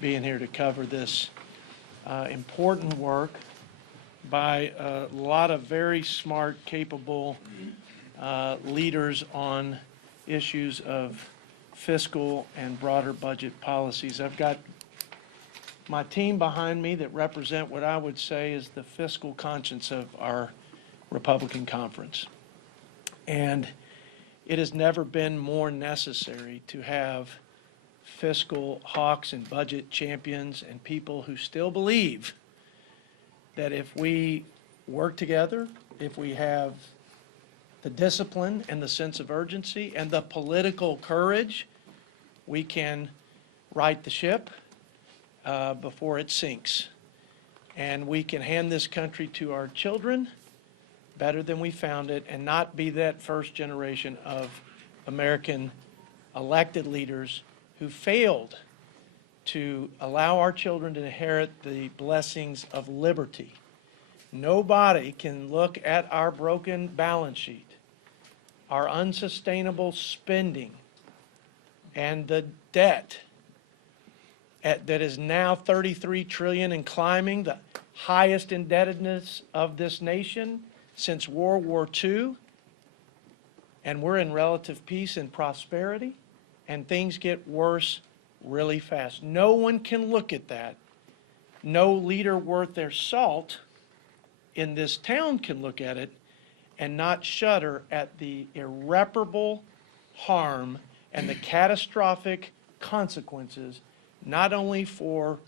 being here to cover this important work by a lot of very smart, capable leaders on issues of fiscal and broader budget policies. I've got my team behind me that represent what I would say is the fiscal conscience of our Republican conference. And it has never been more necessary to have fiscal hawks and budget champions and people who still believe that if we work together, if we have the discipline and the sense of urgency and the political courage, we can right the ship before it sinks. And we can hand this country to our children better than we found it and not be that first generation of American elected leaders who failed to allow our children to inherit the blessings of liberty. Nobody can look at our broken balance sheet, our unsustainable spending, and the debt that is now $33 trillion and climbing, the highest indebtedness of this nation since World War II, and we're in relative peace and prosperity, and things get worse really fast. No one can look at that. No leader worth their salt in this town can look at it and not shudder at the irreparable harm and the catastrophic consequences, not only for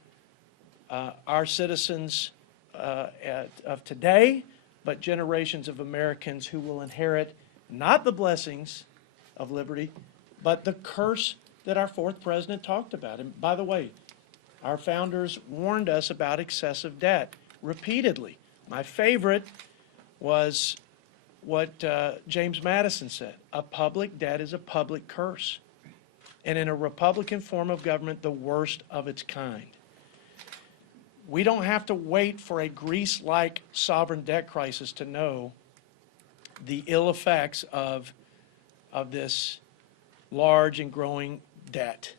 our citizens of today, but generations of Americans who will inherit not the blessings of liberty, but the curse that our fourth president talked about. And by the way, our founders warned us about excessive debt repeatedly. My favorite was what James Madison said: a public debt is a public curse, and in a Republican form of government, the worst of its kind. We don't have to wait for a Greece-like sovereign debt crisis to know the ill effects of this large and growing debt.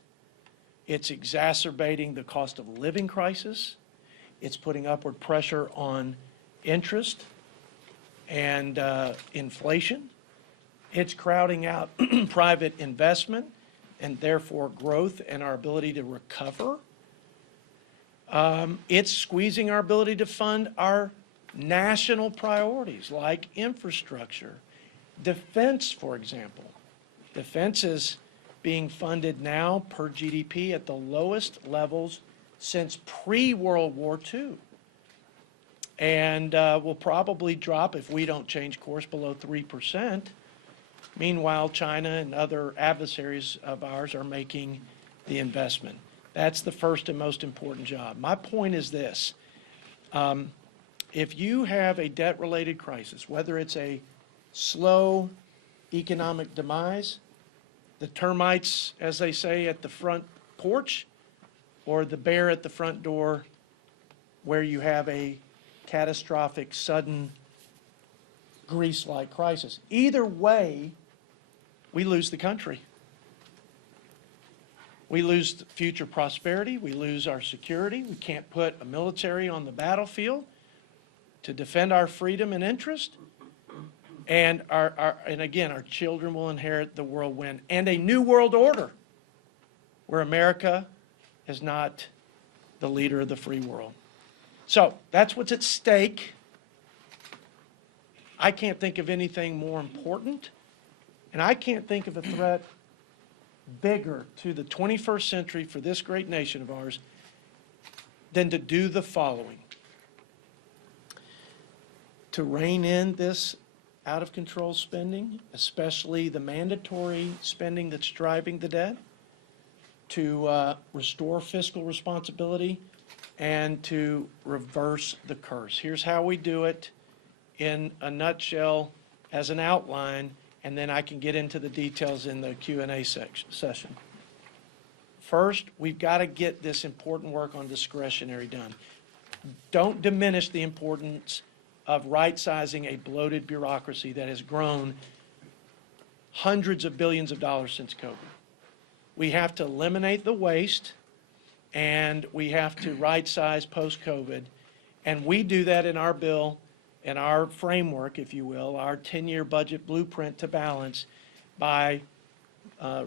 It's exacerbating the cost of living crisis. It's putting upward pressure on interest and inflation. It's crowding out private investment and therefore growth and our ability to recover. It's squeezing our ability to fund our national priorities like infrastructure, defense, for example. Defense is being funded now per GDP at the lowest levels since pre-World War II. And will probably drop, if we don't change course, below 3%. Meanwhile, China and other adversaries of ours are making the investment. That's the first and most important job. My point is this. If you have a debt-related crisis, whether it's a slow economic demise, the termites, as they say, at the front porch, or the bear at the front door, where you have a catastrophic, sudden, Greece-like crisis. Either way, we lose the country. We lose future prosperity. We lose our security. We can't put a military on the battlefield to defend our freedom and interest. And again, our children will inherit the whirlwind and a new world order where America is not the leader of the free world. So that's what's at stake. I can't think of anything more important, and I can't think of a threat bigger to the 21st century for this great nation of ours than to do the following: to rein in this out-of-control spending, especially the mandatory spending that's driving the debt, to restore fiscal responsibility, and to reverse the curse. Here's how we do it in a nutshell as an outline, and then I can get into the details in the Q&A session. First, we've got to get this important work on discretionary done. Don't diminish the importance of right-sizing a bloated bureaucracy that has grown hundreds of billions of dollars since COVID. We have to eliminate the waste and we have to right-size post-COVID. And we do that in our bill, in our framework, if you will, our 10-year budget blueprint to balance by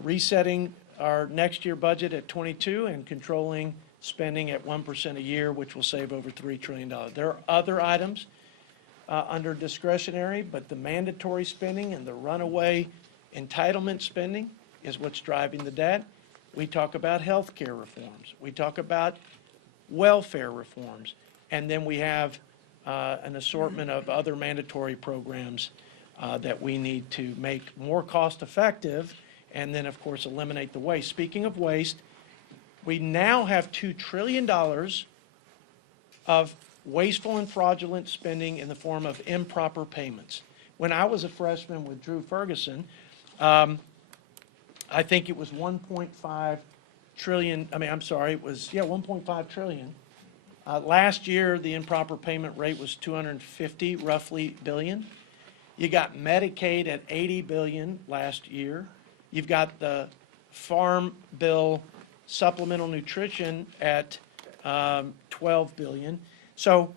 resetting our next year budget at 22 and controlling spending at 1% a year, which will save over $3 trillion. There are other items under discretionary, but the mandatory spending and the runaway entitlement spending is what's driving the debt. We talk about health care reforms. We talk about welfare reforms. And then we have an assortment of other mandatory programs that we need to make more cost effective, and then, of course, eliminate the waste. Speaking of waste, we now have $2 trillion of wasteful and fraudulent spending in the form of improper payments. When I was a freshman with Drew Ferguson, I think it was 1.5 trillion, it was 1.5 trillion. Last year, the improper payment rate was 250, roughly, billion. You got Medicaid at 80 billion last year. You've got the Farm Bill supplemental nutrition at 12 billion. So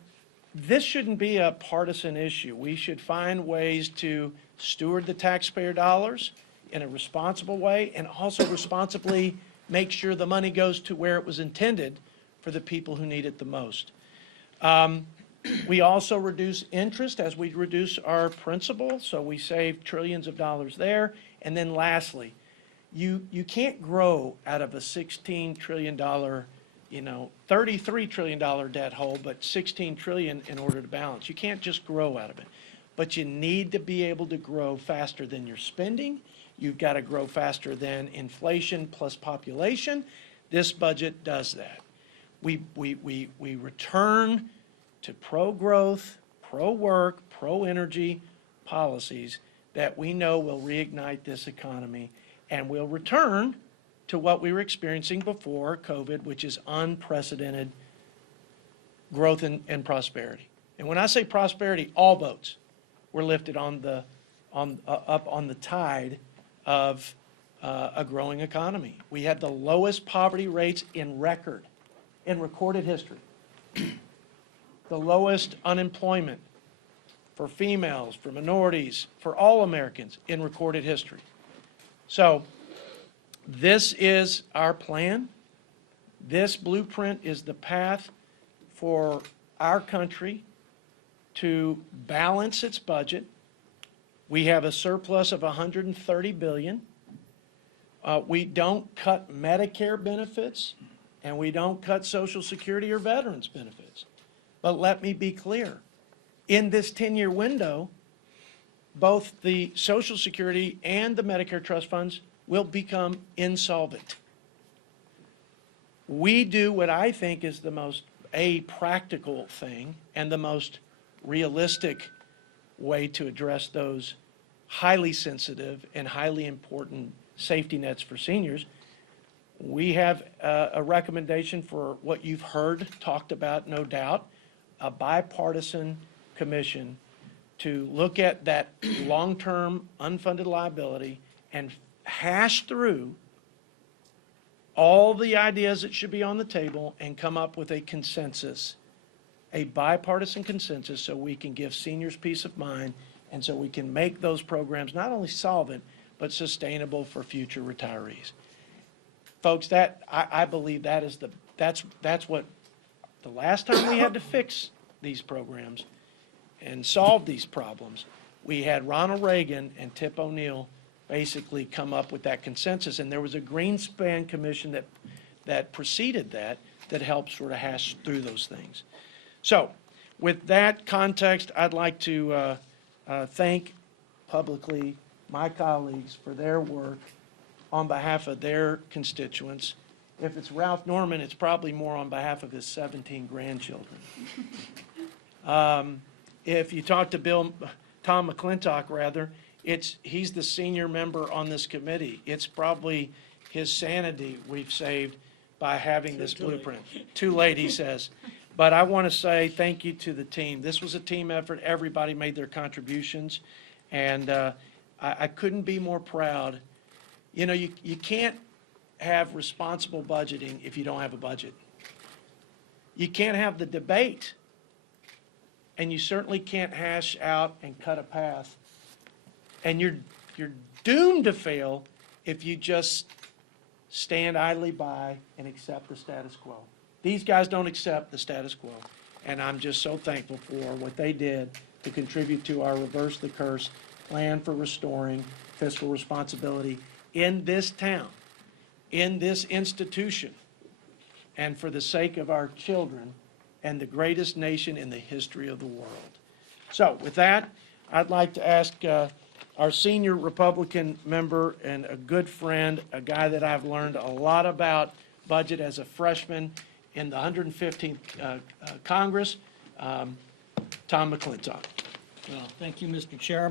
this shouldn't be a partisan issue. We should find ways to steward the taxpayer dollars in a responsible way and also responsibly make sure the money goes to where it was intended for the people who need it the most. We also reduce interest as we reduce our principal, so we save trillions of dollars there. And then lastly, you can't grow out of a $16 trillion, $33 trillion debt hole, but $16 trillion in order to balance. You can't just grow out of it. But you need to be able to grow faster than your spending. You've got to grow faster than inflation plus population. This budget does that. We return to pro-growth, pro-work, pro-energy policies that we know will reignite this economy, and will return to what we were experiencing before COVID, which is unprecedented growth and prosperity. And when I say prosperity, all boats were lifted up on the tide of a growing economy. We had the lowest poverty rates in recorded history. The lowest unemployment for females, for minorities, for all Americans in recorded history. So this is our plan. This blueprint is the path for our country to balance its budget. We have a surplus of $130 billion. We don't cut Medicare benefits, and we don't cut Social Security or veterans benefits. But let me be clear. In this 10-year window, both the Social Security and the Medicare trust funds will become insolvent. We do what I think is the most practical thing and the most realistic way to address those highly sensitive and highly important safety nets for seniors. We have a recommendation for what you've heard talked about, no doubt, a bipartisan commission to look at that long-term unfunded liability and hash through all the ideas that should be on the table and come up with a consensus, a bipartisan consensus, so we can give seniors peace of mind and so we can make those programs not only solvent but sustainable for future retirees. Folks, that I believe that's what the last time we had to fix these programs and solve these problems, we had Ronald Reagan and Tip O'Neill basically come up with that consensus, and there was a Greenspan commission that preceded that helped sort of hash through those things. So with that context, I'd like to thank publicly my colleagues for their work on behalf of their constituents. If it's Ralph Norman, it's probably more on behalf of his 17 grandchildren. If you talk to Tom McClintock, rather, he's the senior member on this committee. It's probably his sanity we've saved by having this blueprint. Too late, he says. But I want to say thank you to the team. This was a team effort. Everybody made their contributions, and I couldn't be more proud. You know, you can't have responsible budgeting if you don't have a budget. You can't have the debate, and you certainly can't hash out and cut a path. And you're doomed to fail if you just stand idly by and accept the status quo. These guys don't accept the status quo, and I'm just so thankful for what they did to contribute to our Reverse the Curse plan for restoring fiscal responsibility in this town, in this institution, and for the sake of our children and the greatest nation in the history of the world. So with that, I'd like to ask our senior Republican member and a good friend, a guy that I've learned a lot about budget as a freshman in the 115th Congress, Tom McClintock. Well, thank you, Mr. Chairman.